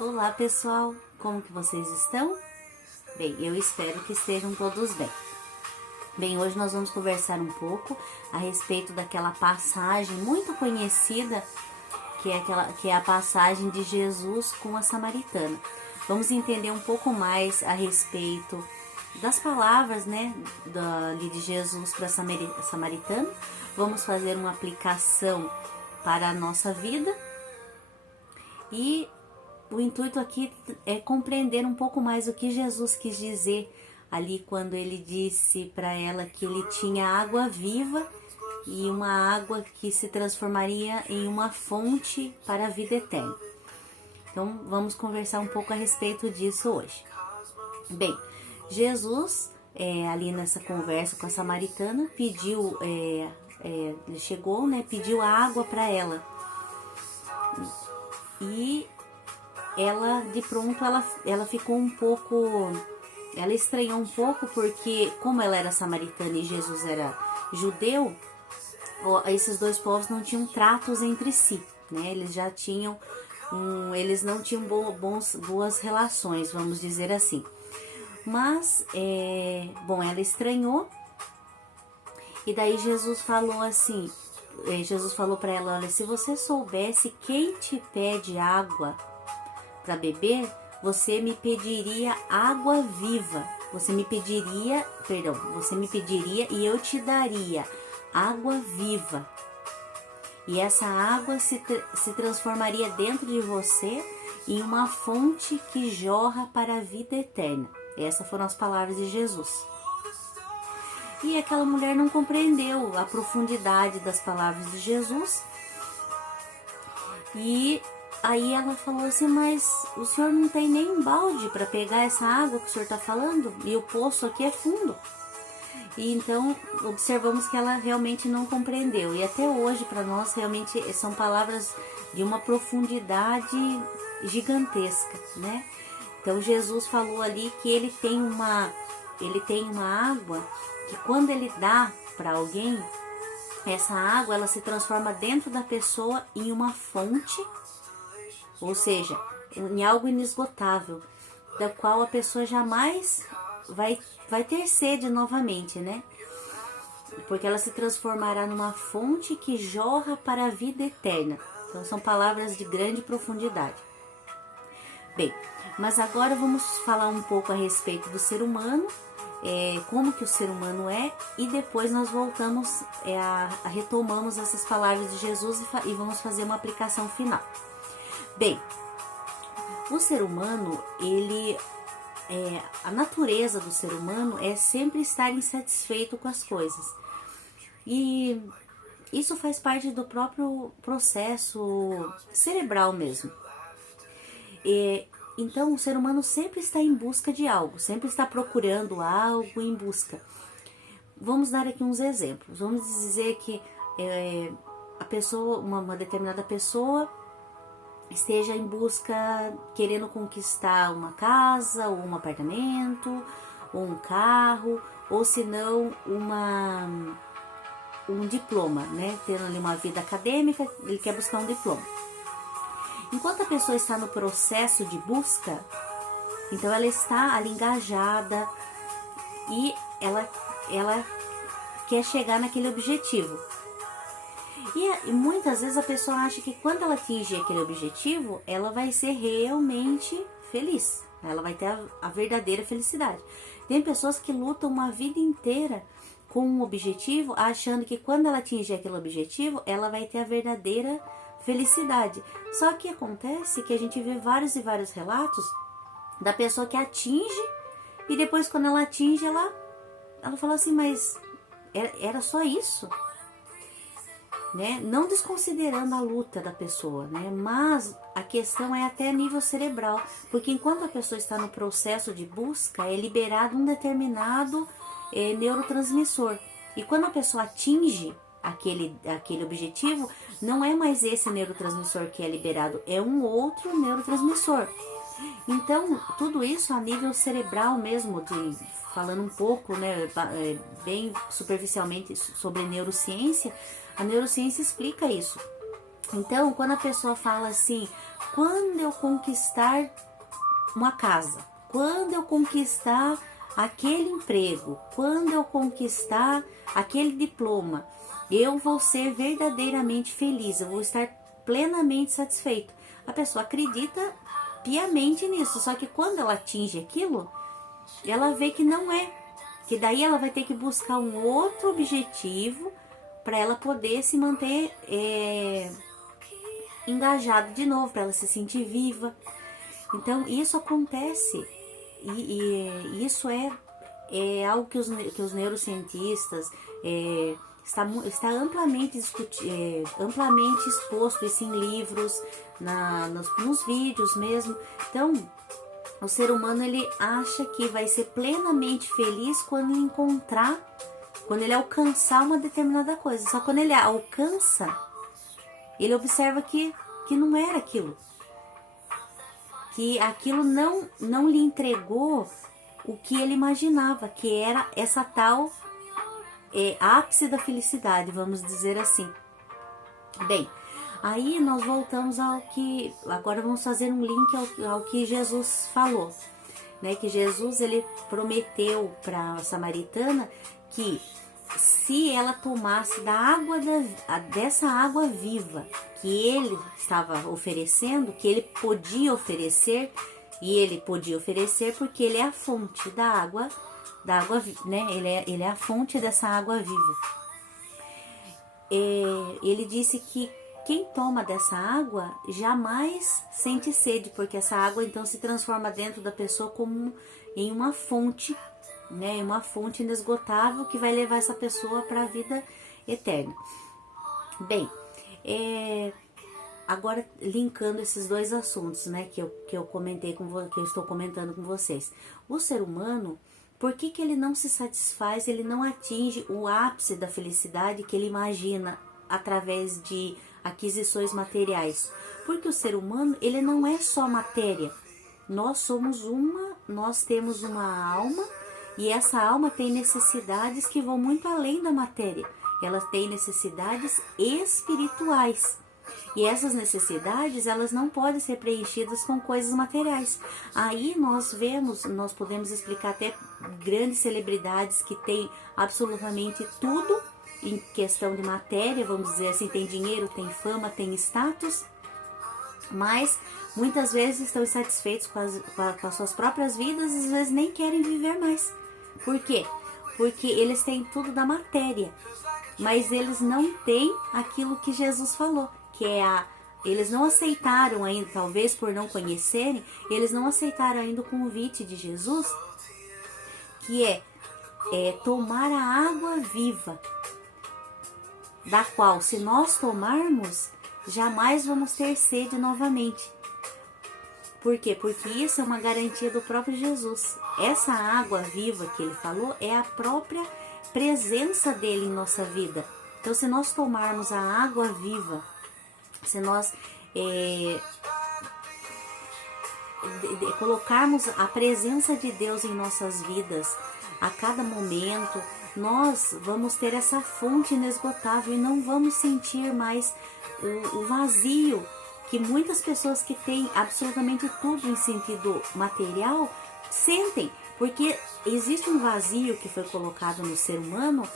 Olá pessoal, como que vocês estão? Bem, eu espero que estejam todos bem. Bem, hoje nós vamos conversar um pouco a respeito daquela passagem muito conhecida, que é a passagem de Jesus com a samaritana. Vamos entender um pouco mais a respeito das palavras, né, ali de Jesus para a samaritana. Vamos fazer uma aplicação para a nossa vida e o intuito aqui é compreender um pouco mais o que Jesus quis dizer ali quando ele disse para ela que ele tinha água viva e uma água que se transformaria em uma fonte para a vida eterna. Então vamos conversar um pouco a respeito disso hoje. Bem, Jesus ali nessa conversa com a samaritana pediu, ele chegou, né, pediu água para ela e ela de pronto ela ficou um pouco, ela estranhou um pouco porque como ela era samaritana e Jesus era judeu, esses dois povos não tinham tratos entre si, né? Eles já tinham eles não tinham boas relações, vamos dizer assim. Mas bom, ela estranhou e daí Jesus falou assim, Jesus falou para ela, olha, se você soubesse quem te pede água para beber, você me pediria água viva. Você me pediria e eu te daria água viva. E essa água se transformaria dentro de você em uma fonte que jorra para a vida eterna. Essas foram as palavras de Jesus. E aquela mulher não compreendeu a profundidade das palavras de Jesus. E aí ela falou assim, mas o senhor não tem nem um balde para pegar essa água que o senhor está falando? E o poço aqui é fundo. E então observamos que ela realmente não compreendeu. E até hoje para nós realmente são palavras de uma profundidade gigantesca, né? Então Jesus falou ali que ele tem uma água que quando ele dá para alguém, essa água ela se transforma dentro da pessoa em uma fonte, ou seja, em algo inesgotável, da qual a pessoa jamais vai ter sede novamente, né? Porque ela se transformará numa fonte que jorra para a vida eterna. Então são palavras de grande profundidade. Bem, mas agora vamos falar um pouco a respeito do ser humano, como que o ser humano é, e depois nós voltamos retomamos essas palavras de Jesus e vamos fazer uma aplicação final. Bem, o ser humano, a natureza do ser humano é sempre estar insatisfeito com as coisas. E isso faz parte do próprio processo cerebral mesmo. Então, o ser humano sempre está em busca de algo, sempre está procurando algo em busca. Vamos dar aqui uns exemplos. Vamos dizer que a pessoa, uma determinada pessoa esteja em busca, querendo conquistar uma casa, ou um apartamento, ou um carro, ou se não um diploma, né? Tendo ali uma vida acadêmica, ele quer buscar um diploma. Enquanto a pessoa está no processo de busca, então ela está ali engajada e ela quer chegar naquele objetivo. E muitas vezes a pessoa acha que quando ela atingir aquele objetivo, ela vai ser realmente feliz. Ela vai ter a verdadeira felicidade. Tem pessoas que lutam uma vida inteira com um objetivo, achando que quando ela atingir aquele objetivo, ela vai ter a verdadeira felicidade. Só que acontece que a gente vê vários e vários relatos da pessoa que atinge e depois quando ela atinge, ela fala assim, mas era só isso? Né? Não desconsiderando a luta da pessoa, né? Mas a questão é até nível cerebral, porque enquanto a pessoa está no processo de busca, é liberado um determinado neurotransmissor, e quando a pessoa atinge aquele objetivo, não é mais esse neurotransmissor que é liberado, é um outro neurotransmissor. Então, tudo isso a nível cerebral mesmo, falando um pouco, né, bem superficialmente sobre neurociência, a neurociência explica isso. Então, quando a pessoa fala assim, quando eu conquistar uma casa, quando eu conquistar aquele emprego, quando eu conquistar aquele diploma, eu vou ser verdadeiramente feliz, eu vou estar plenamente satisfeito. A pessoa acredita piamente nisso, só que quando ela atinge aquilo, ela vê que não é, que daí ela vai ter que buscar um outro objetivo para ela poder se manter engajada de novo, para ela se sentir viva. Então isso acontece e isso é algo que os neurocientistas está amplamente amplamente exposto isso em livros, nos vídeos mesmo. Então o ser humano ele acha que vai ser plenamente feliz quando ele alcançar uma determinada coisa. Só quando ele alcança, ele observa que não era aquilo. Que aquilo não lhe entregou o que ele imaginava, que era essa tal ápice da felicidade, vamos dizer assim. Bem, aí nós voltamos ao que... Agora vamos fazer um link ao que Jesus falou, né? Que Jesus ele prometeu para a samaritana que se ela tomasse dessa água viva que ele estava oferecendo, que ele podia oferecer, e ele podia oferecer porque ele é a fonte da água, né? Ele é a fonte dessa água viva. Ele disse que quem toma dessa água jamais sente sede, porque essa água então se transforma dentro da pessoa como em uma fonte, né? Uma fonte inesgotável que vai levar essa pessoa para a vida eterna. Bem, agora linkando esses dois assuntos, né, que eu comentei que eu estou comentando com vocês. O ser humano, por que ele não se satisfaz, ele não atinge o ápice da felicidade que ele imagina através de aquisições materiais? Porque o ser humano, ele não é só matéria. Nós temos uma alma, e essa alma tem necessidades que vão muito além da matéria. Ela tem necessidades espirituais. E essas necessidades, elas não podem ser preenchidas com coisas materiais. Aí nós podemos explicar até grandes celebridades que têm absolutamente tudo em questão de matéria, vamos dizer assim, tem dinheiro, tem fama, tem status, mas muitas vezes estão insatisfeitos com as suas próprias vidas e às vezes nem querem viver mais. Por quê? Porque eles têm tudo da matéria, mas eles não têm aquilo que Jesus falou, que eles não aceitaram ainda, talvez por não conhecerem, eles não aceitaram ainda o convite de Jesus, que é tomar a água viva, da qual, se nós tomarmos, jamais vamos ter sede novamente. Por quê? Porque isso é uma garantia do próprio Jesus. Essa água viva que ele falou é a própria presença dele em nossa vida. Então, se nós tomarmos a água viva, se nós colocarmos a presença de Deus em nossas vidas a cada momento, nós vamos ter essa fonte inesgotável e não vamos sentir mais o vazio que muitas pessoas que têm absolutamente tudo em sentido material sentem, porque existe um vazio que foi colocado no ser humano,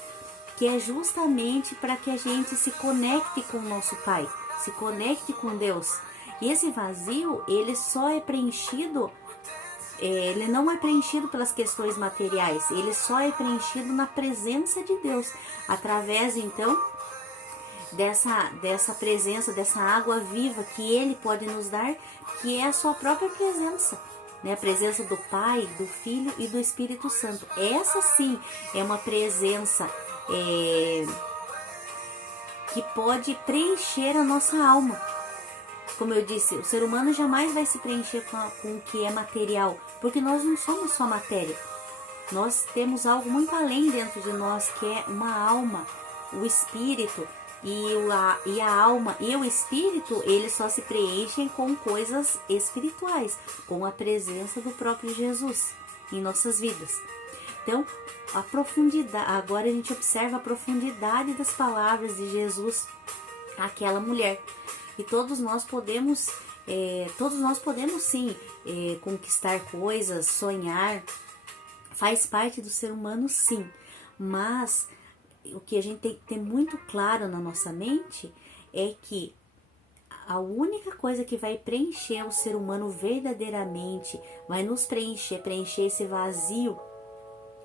que é justamente para que a gente se conecte com o nosso Pai, se conecte com Deus. E esse vazio, ele só é preenchido, ele não é preenchido pelas questões materiais, ele só é preenchido na presença de Deus, através então dessa presença, dessa água viva que ele pode nos dar, que é a sua própria presença, né? A presença do Pai, do Filho e do Espírito Santo. Essa sim é uma presença que pode preencher a nossa alma. Como eu disse, o ser humano jamais vai se preencher com o que é material, porque nós não somos só matéria. Nós temos algo muito além dentro de nós, que é uma alma, o espírito, e a alma e o espírito, eles só se preenchem com coisas espirituais, com a presença do próprio Jesus em nossas vidas. Então, a profundidade, agora a gente observa a profundidade das palavras de Jesus àquela mulher. e todos nós podemos sim conquistar coisas, sonhar, faz parte do ser humano sim, mas o que a gente tem que ter muito claro na nossa mente é que a única coisa que vai preencher o ser humano verdadeiramente, vai nos preencher esse vazio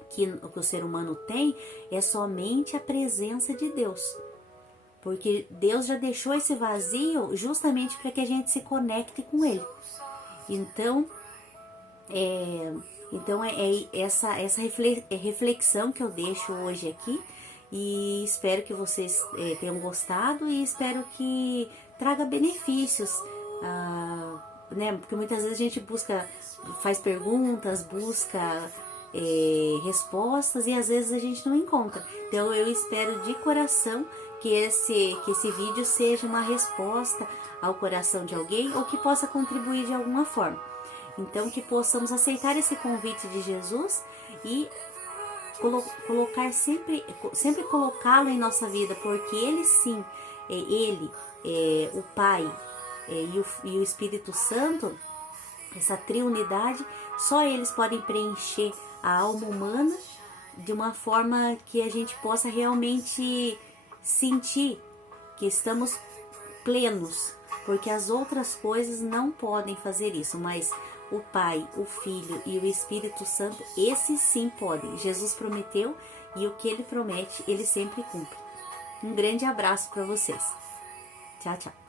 que o ser humano tem, é somente a presença de Deus. Porque Deus já deixou esse vazio justamente para que a gente se conecte com Ele. Então, essa reflexão que eu deixo hoje aqui, e espero que vocês tenham gostado e espero que traga benefícios, né? Porque muitas vezes a gente faz perguntas, busca respostas e às vezes a gente não encontra. Então eu espero de coração que esse vídeo seja uma resposta ao coração de alguém ou que possa contribuir de alguma forma. Então que possamos aceitar esse convite de Jesus e colocar sempre colocá-lo em nossa vida, porque Ele sim, o Pai e o Espírito Santo, essa triunidade, só eles podem preencher a alma humana de uma forma que a gente possa realmente sentir que estamos plenos, porque as outras coisas não podem fazer isso, mas o Pai, o Filho e o Espírito Santo, esses sim podem. Jesus prometeu e o que Ele promete, Ele sempre cumpre. Um grande abraço para vocês. Tchau, tchau.